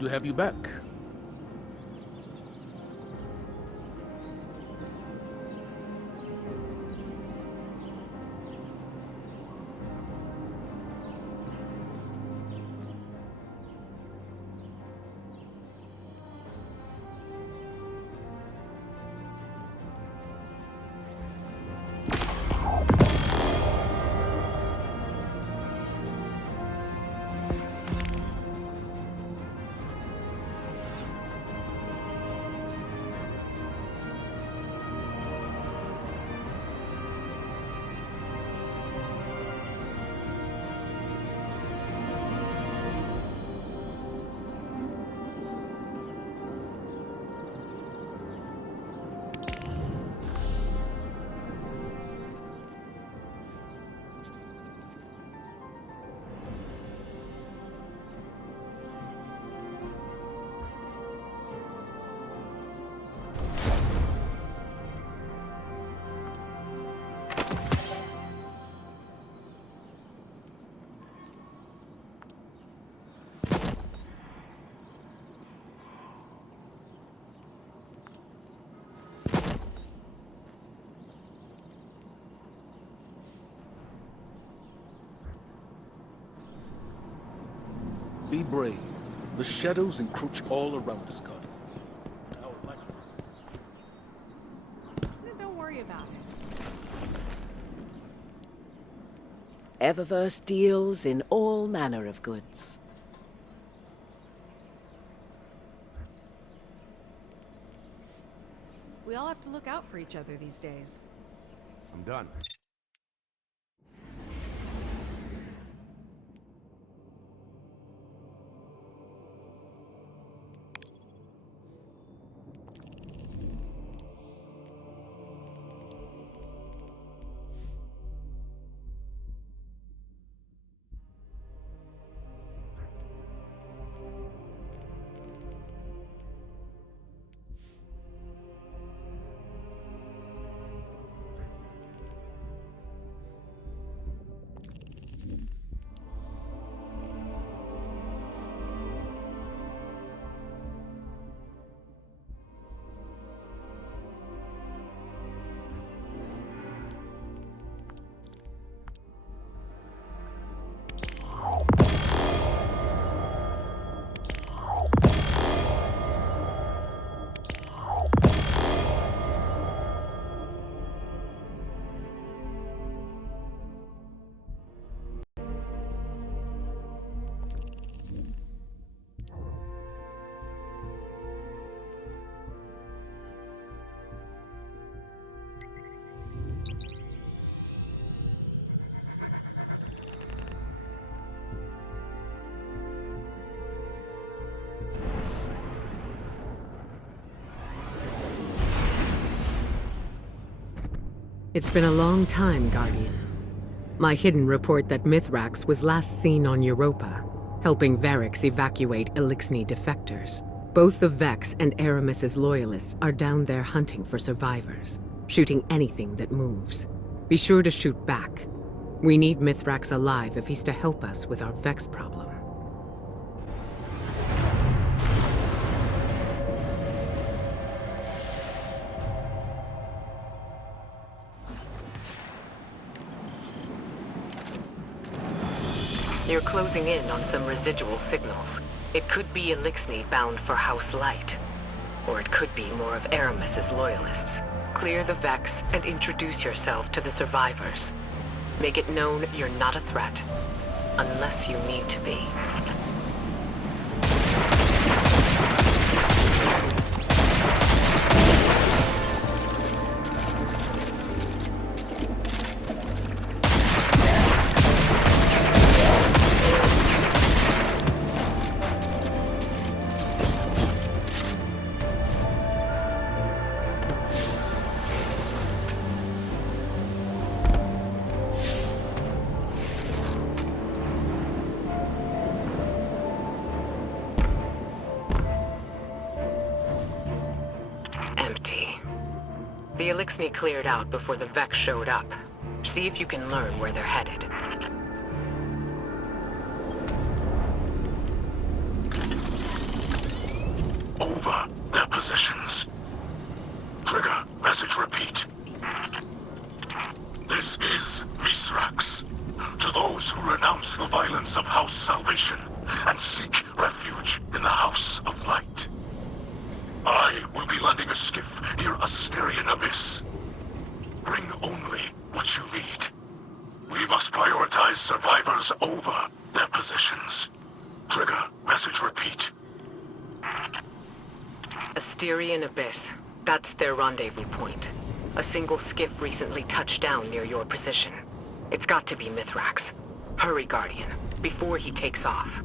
Good to have you back. Be brave. The shadows encroach all around us, Guardian. Don't worry about it. Eververse deals in all manner of goods. We all have to look out for each other these days. I'm done. It's been a long time, Guardian. My hidden report that Mithrax was last seen on Europa, helping Variks evacuate Eliksni defectors. Both the Vex and Aramis's loyalists are down there hunting for survivors, shooting anything that moves. Be sure to shoot back. We need Mithrax alive if he's to help us with our Vex problem. You're closing in on some residual signals. It could be Eliksni bound for House Light. Or it could be more of Aramis's loyalists. Clear the Vex and introduce yourself to the survivors. Make it known you're not a threat. Unless you need to be. The Eliksni cleared out before the Vex showed up. See if you can learn where they're headed. over their positions. Trigger, message repeat. This is Mithrax. To those who renounce the violence of House Salvation and seek refuge in the House of Light. I will be landing a skiff near Asterian Abyss. Bring only what you need. We must prioritize survivors over their positions. Trigger, message repeat. Asterian Abyss. That's their rendezvous point. A single skiff recently touched down near your position. It's got to be Mithrax. Hurry, Guardian, before he takes off.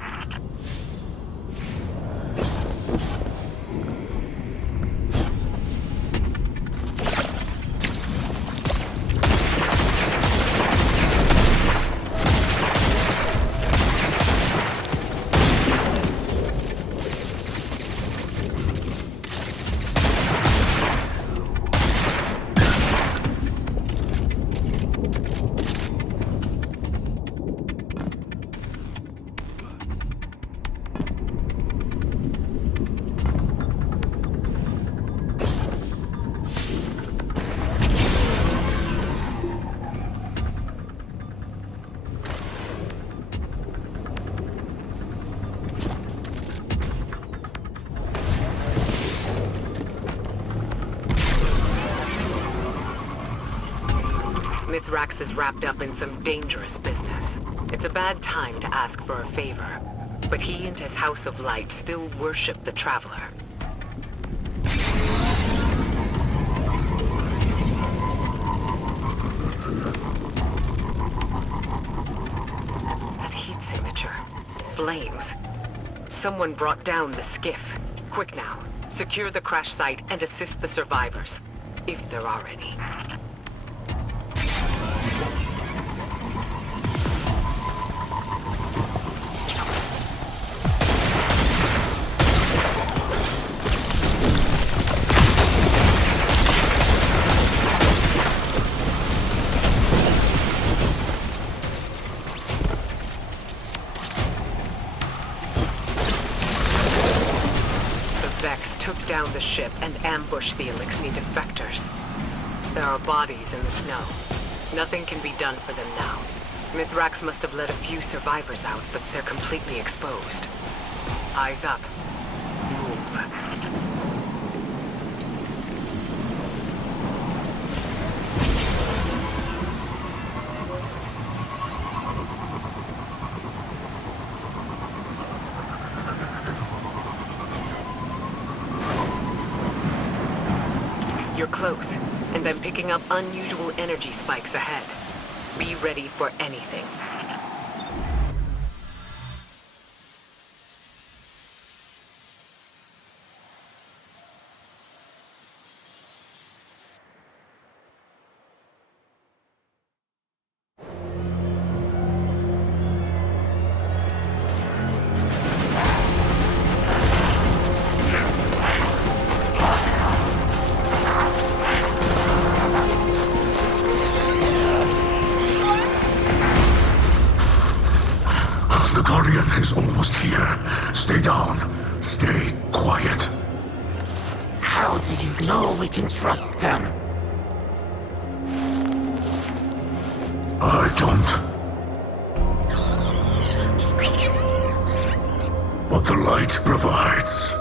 Mithrax is wrapped up in some dangerous business. It's a bad time to ask for a favor, but he and his House of Light still worship the Traveler. That heat signature. Flames. Someone brought down the skiff. Quick now. Secure the crash site and assist the survivors. If there are any. Took down the ship and ambushed the Elixni defectors. There are bodies in the snow. Nothing can be done for them now. Mithrax must have let a few survivors out, but they're completely exposed. Eyes up. Move. You're close, and I'm picking up unusual energy spikes ahead. Be ready for anything. Guardian is almost here. Stay down. Stay quiet. How do you know we can trust them? I don't. What the light provides.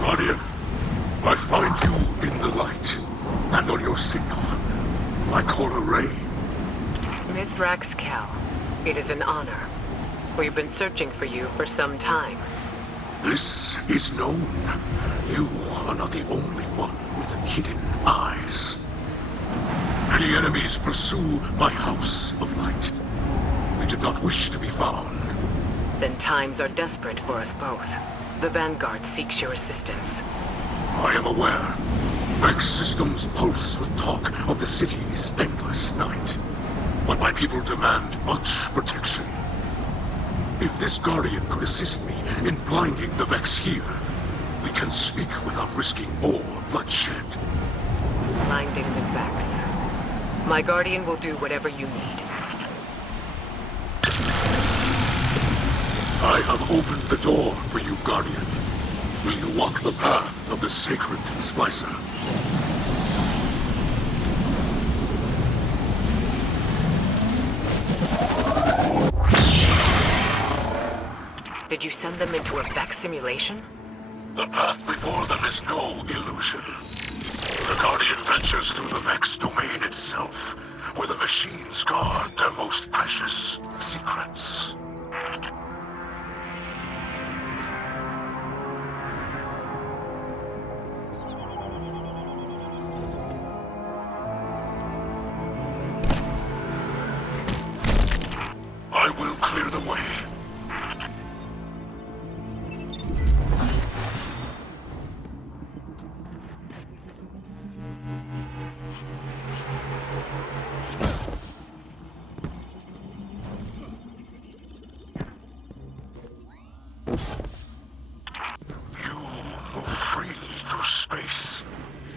Guardian, I find you in the light, and on your signal. I call a ray. Mithrax Kell, it is an honor. We've been searching for you for some time. This is known. You are not the only one with hidden eyes. Many enemies pursue my House of Light. We did not wish to be found. Then times are desperate for us both. The Vanguard seeks your assistance. I am aware. Vex systems pulse with talk of the city's endless night. But my people demand much protection. If this Guardian could assist me in blinding the Vex here, we can speak without risking more bloodshed. Blinding the Vex. My Guardian will do whatever you need. I have opened the door for you, Guardian. Will you walk the path of the sacred Splicer? Did you send them into a Vex simulation? The path before them is no illusion. The Guardian ventures through the Vex domain itself, where the machines guard their most precious secrets. I will clear the way. You move freely through space.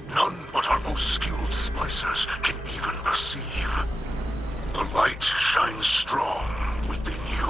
None but our most skilled splicers can even perceive. The light shines strong within you.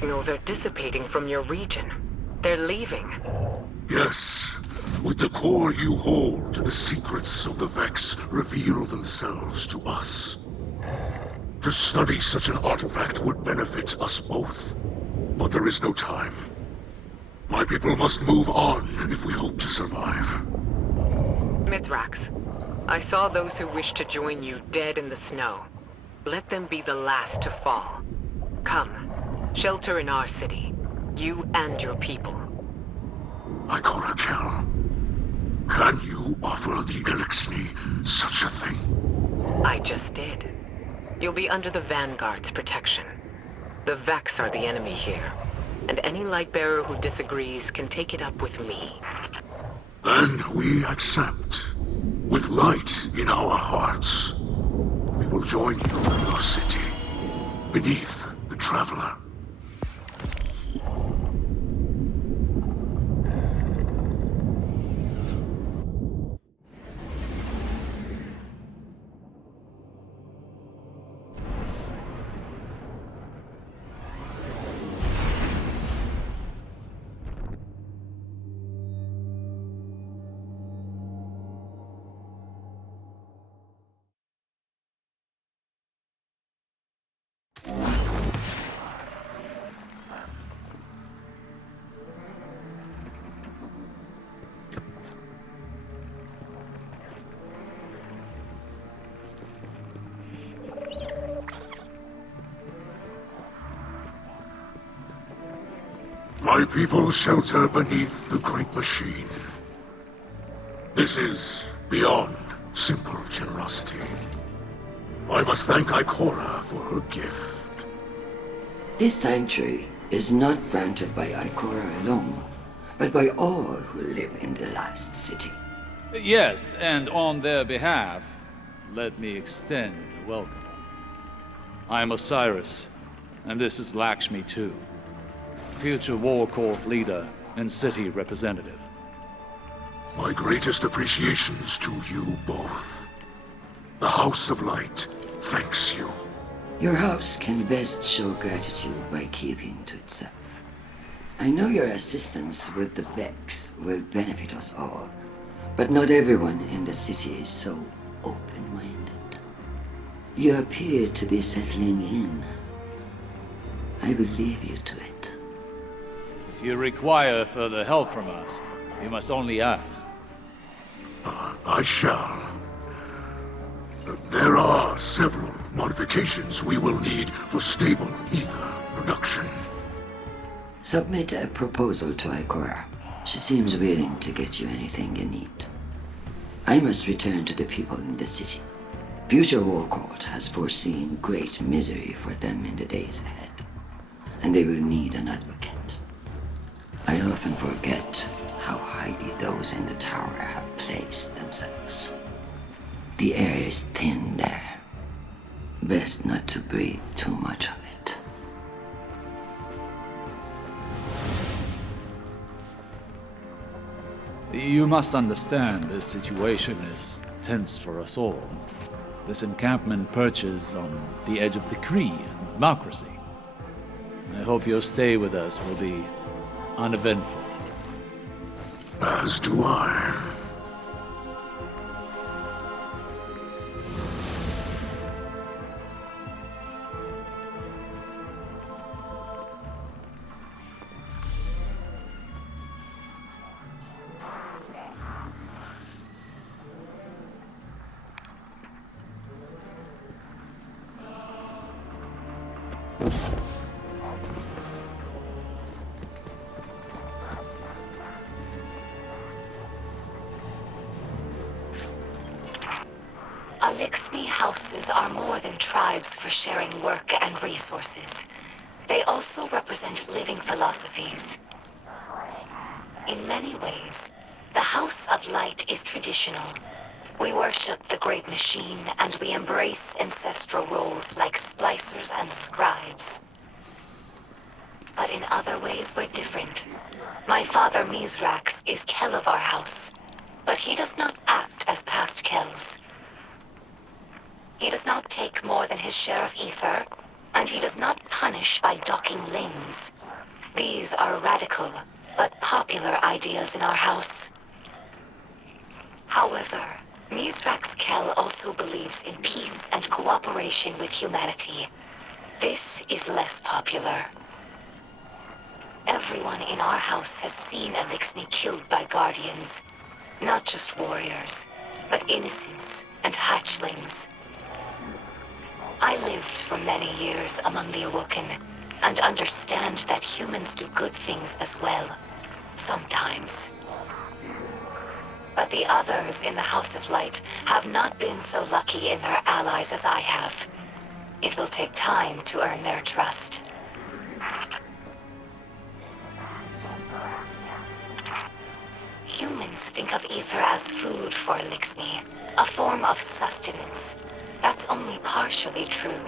signals are dissipating from your region. They're leaving. Yes. With the core you hold, the secrets of the Vex reveal themselves to us. To study such an artifact would benefit us both. But there is no time. My people must move on if we hope to survive. Mithrax, I saw those who wished to join you dead in the snow. Let them be the last to fall. Come, shelter in our city. You and your people. Ikora Kell, can you offer the Elixni such a thing? I just did. You'll be under the Vanguard's protection. The Vex are the enemy here, and any Lightbearer who disagrees can take it up with me. Then we accept. With light in our hearts, we will join you in your city, beneath the Traveler. My people shelter beneath the Great Machine. This is beyond simple generosity. I must thank Ikora for her gift. This sanctuary is not granted by Ikora alone, but by all who live in the last city. Yes, and on their behalf, let me extend a welcome. I am Osiris, and this is Lakshmi too. Future War Court leader and city representative. My greatest appreciations to you both. The House of Light thanks you. Your house can best show gratitude by keeping to itself. I know your assistance with the Vex will benefit us all, but not everyone in the city is so open-minded. You appear to be settling in. I will leave you to it. If you require further help from us, you must only ask. I shall. There are several modifications we will need for stable ether production. Submit a proposal to Ikora. She seems willing to get you anything you need. I must return to the people in the city. Future War Court has foreseen great misery for them in the days ahead, and they will need an advocate. I often forget how highly those in the tower have placed themselves. The air is thin there. Best not to breathe too much of it. You must understand this situation is tense for us all. This encampment perches on the edge of the Kree and democracy. I hope your stay with us will be uneventful. As do I. Elixni houses are more than tribes for sharing work and resources. They also represent living philosophies. In many ways, the House of Light is traditional. We worship the Great Machine, and we embrace ancestral roles like splicers and scribes. But in other ways, we're different. My father, Mithrax, is Kell of our house, but he does not act as past Kells. He does not take more than his share of ether, And he does not punish by docking limbs. These are radical, but popular ideas in our house. However, Mithrax Kell also believes in peace and cooperation with humanity. This is less popular. Everyone in our house has seen Eliksni killed by Guardians. Not just warriors, but innocents and hatchlings. I lived for many years among the Awoken, and understand that humans do good things as well. Sometimes. But the others in the House of Light have not been so lucky in their allies as I have. It will take time to earn their trust. Humans think of ether as food for Eliksni, a form of sustenance. That's only partially true.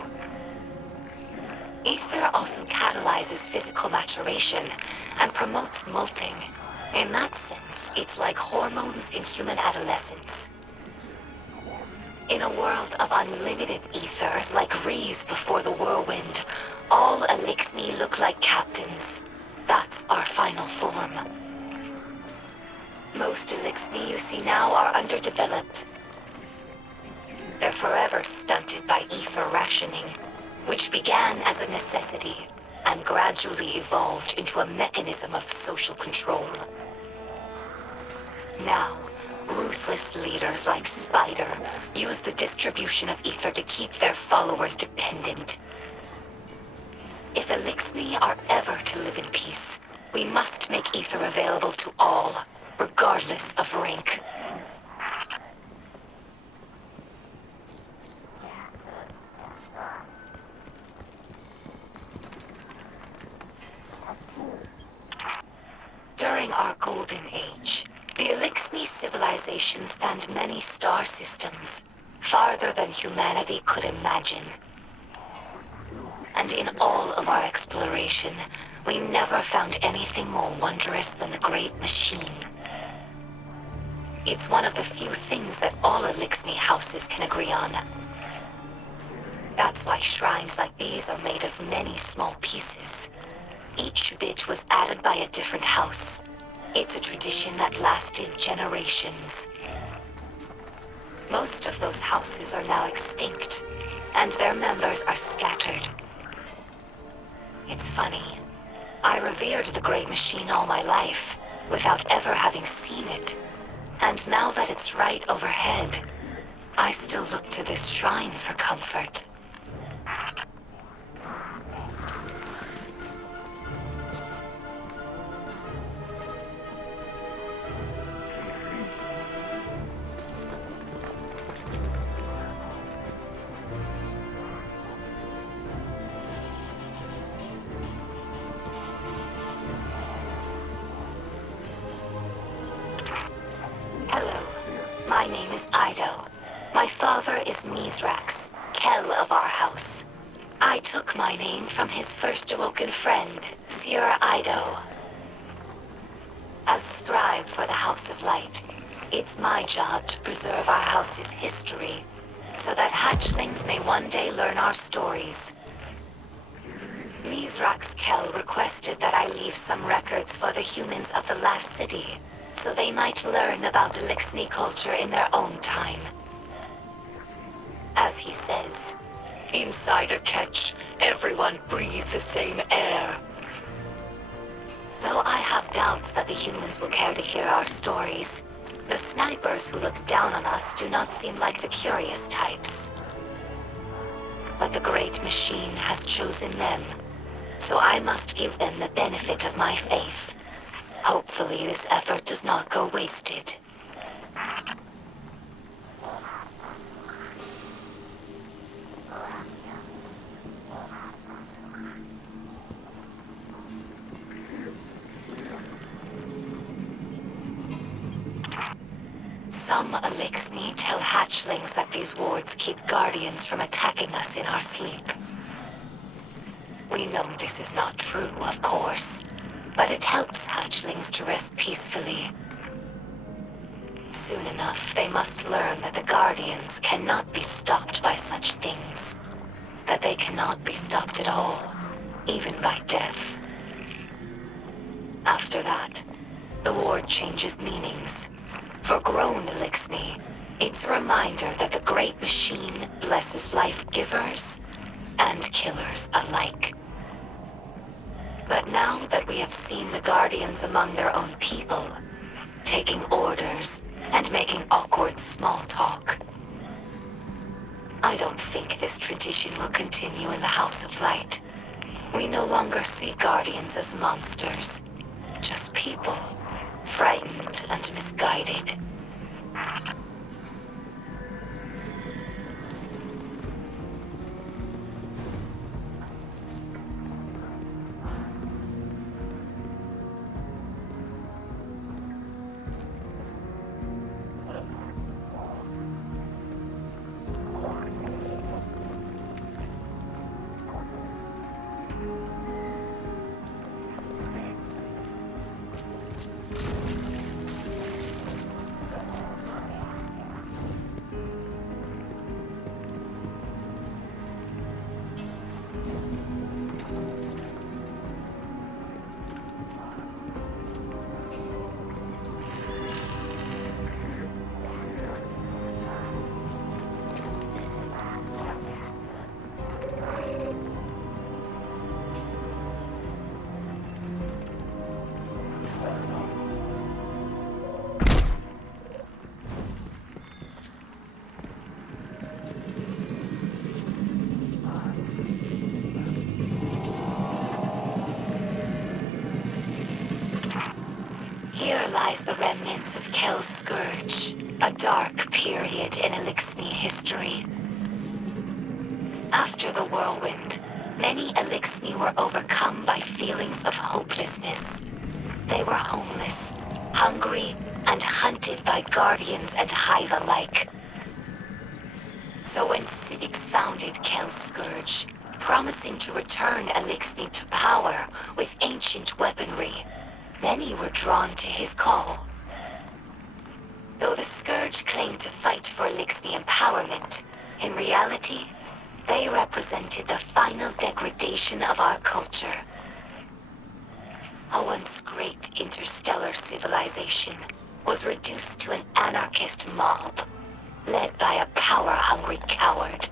Ether also catalyzes physical maturation and promotes molting. In that sense, it's like hormones in human adolescence. In a world of unlimited ether, like Rees before the whirlwind, all Eliksni look like captains. That's our final form. Most Eliksni you see now are underdeveloped. They're forever stunted by ether rationing, which began as a necessity and gradually evolved into a mechanism of social control. Now, ruthless leaders like Spider use the distribution of ether to keep their followers dependent. If Eliksni are ever to live in peace, we must make ether available to all, regardless of rank. During our Golden Age, the Eliksni civilization spanned many star systems, farther than humanity could imagine. And in all of our exploration, we never found anything more wondrous than the Great Machine. It's one of the few things that all Eliksni houses can agree on. That's why shrines like these are made of many small pieces. Each bit was added by a different house. It's a tradition that lasted generations. Most of those houses are now extinct, and their members are scattered. It's funny. I revered the Great Machine all my life, without ever having seen it. And now that it's right overhead, I still look to this shrine for comfort. Hello, my name is Ido. My father is Mithrax, Kell of our house. I took my name from his first awoken friend, Sir Ido. As scribe for the House of Light, it's my job to preserve our house's history, so that hatchlings may one day learn our stories. Mithrax Kell requested that I leave some records for the humans of the last city, so they might learn about Eliksni culture in their own time. As he says, inside a ketch, everyone breathes the same air. Though I have doubts that the humans will care to hear our stories, the snipers who look down on us do not seem like the curious types. But the Great Machine has chosen them, so I must give them the benefit of my faith. Hopefully this effort does not go wasted. Some Eliksni tell hatchlings that these wards keep guardians from attacking us in our sleep. We know this is not true, of course, but it helps hatchlings to rest peacefully. Soon enough, they must learn that the guardians cannot be stopped by such things. that they cannot be stopped at all, even by death. After that, the war changes meanings. For grown Elixni, it's a reminder that the Great Machine blesses life givers and killers alike. But now that we have seen the Guardians among their own people, taking orders and making awkward small talk, I don't think this tradition will continue in the House of Light. We no longer see Guardians as monsters, just people, frightened and misguided. Here lies the remnants of Kel's Scourge, a dark period in Elixni history. After the whirlwind, many Elixni were overcome by feelings of hopelessness. They were homeless, hungry, and hunted by Guardians and Hive alike. So when Civics founded Kel's Scourge, promising to return Elixni to power with ancient weaponry, many were drawn to his call. Though the Scourge claimed to fight for Elixni empowerment, in reality, they represented the final degradation of our culture. A once great interstellar civilization was reduced to an anarchist mob, led by a power-hungry coward.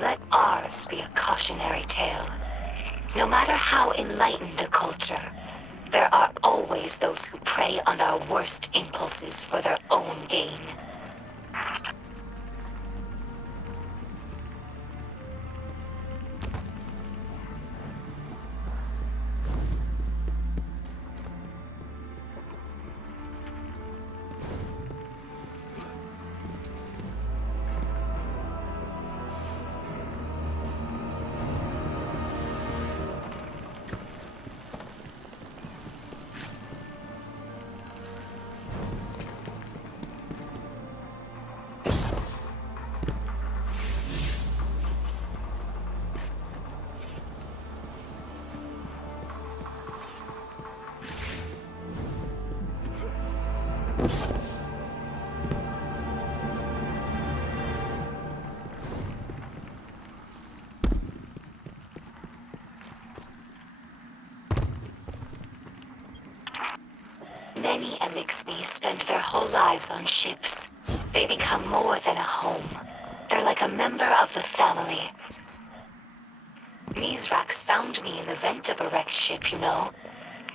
Let ours be a cautionary tale. No matter how enlightened a culture, there are always those who prey on our worst impulses for their own gain. Many Elixni spend their whole lives on ships. They become more than a home. They're like a member of the family. Mithrax found me in the vent of a wrecked ship, you know.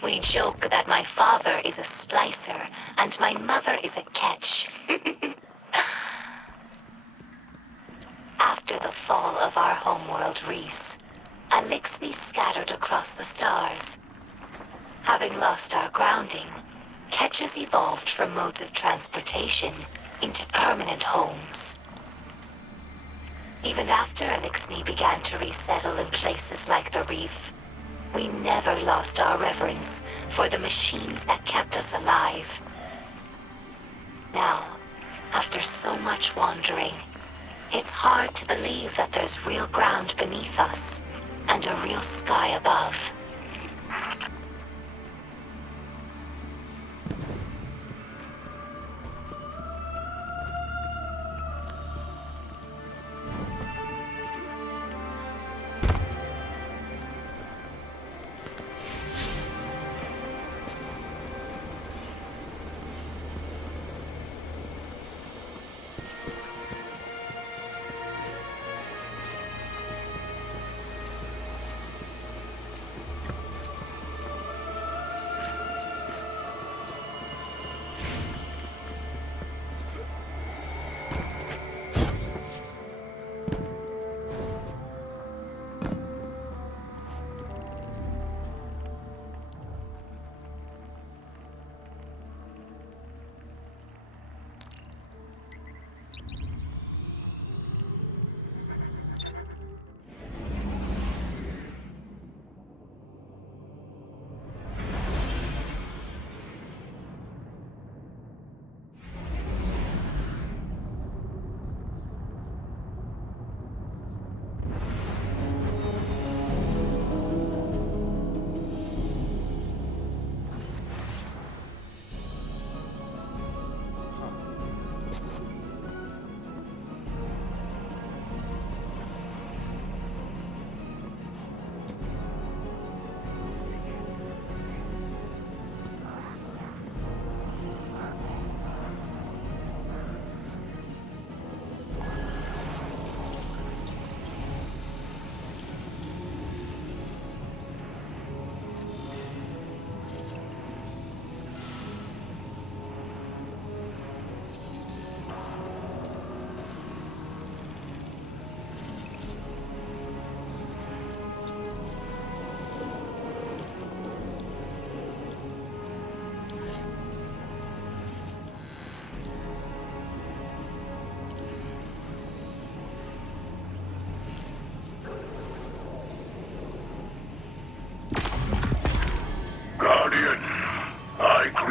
We joke that my father is a splicer and my mother is a catch. After the fall of our homeworld, Reese, Elixni scattered across the stars. Having lost our grounding, catches evolved from modes of transportation into permanent homes. Even after Elixni began to resettle in places like the Reef, we never lost our reverence for the machines that kept us alive. Now, after so much wandering, it's hard to believe that there's real ground beneath us and a real sky above.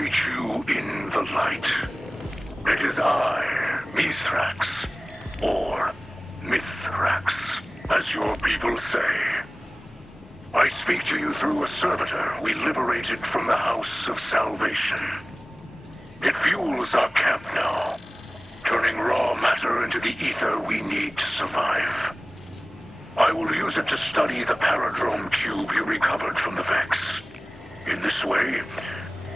meet you in the light. It is I, Mithrax, or Mithrax, as your people say. I speak to you through a servitor we liberated from the House of Salvation. It fuels our camp now, turning raw matter into the ether we need to survive. I will use it to study the Paradrome cube you recovered from the Vex. In this way,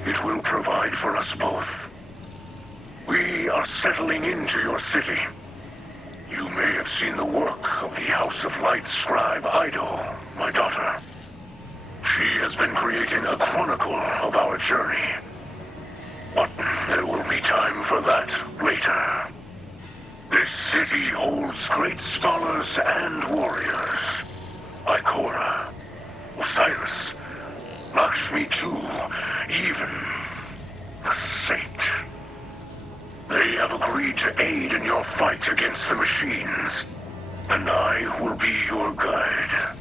it will provide for us both. We are settling into your city. You may have seen the work of the House of Light scribe Ido, my daughter. She has been creating a chronicle of our journey. But there will be time for that later. This city holds great scholars and warriors. Ikora, Osiris, Lakshmi too, even the Saint. They have agreed to aid in your fight against the machines, and I will be your guide.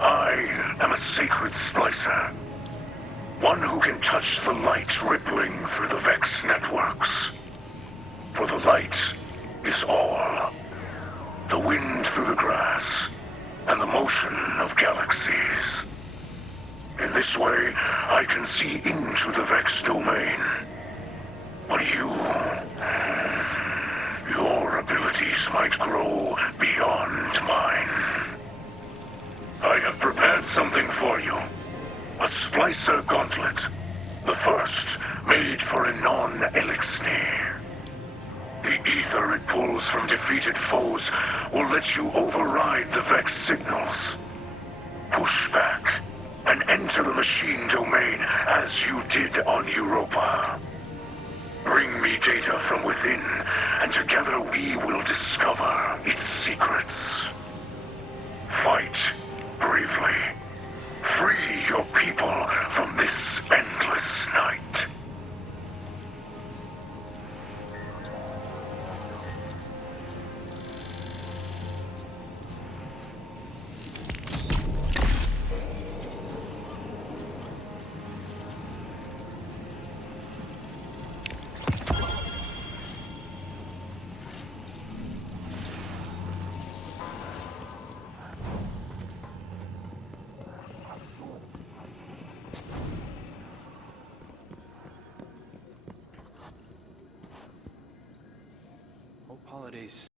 I am a sacred splicer, one who can touch the light rippling through the Vex networks. For the light is all. The wind through the grass, and the motion of galaxies. In this way, I can see into the Vex domain. But your abilities might grow beyond mine. I have prepared something for you. A splicer gauntlet. The first made for a non-Elixni. The ether it pulls from defeated foes will let you override the Vex signals. Push back and enter the machine domain as you did on Europa. Bring me data from within, and together we will discover its secrets. Fight bravely. Free your people from this endless night. Holidays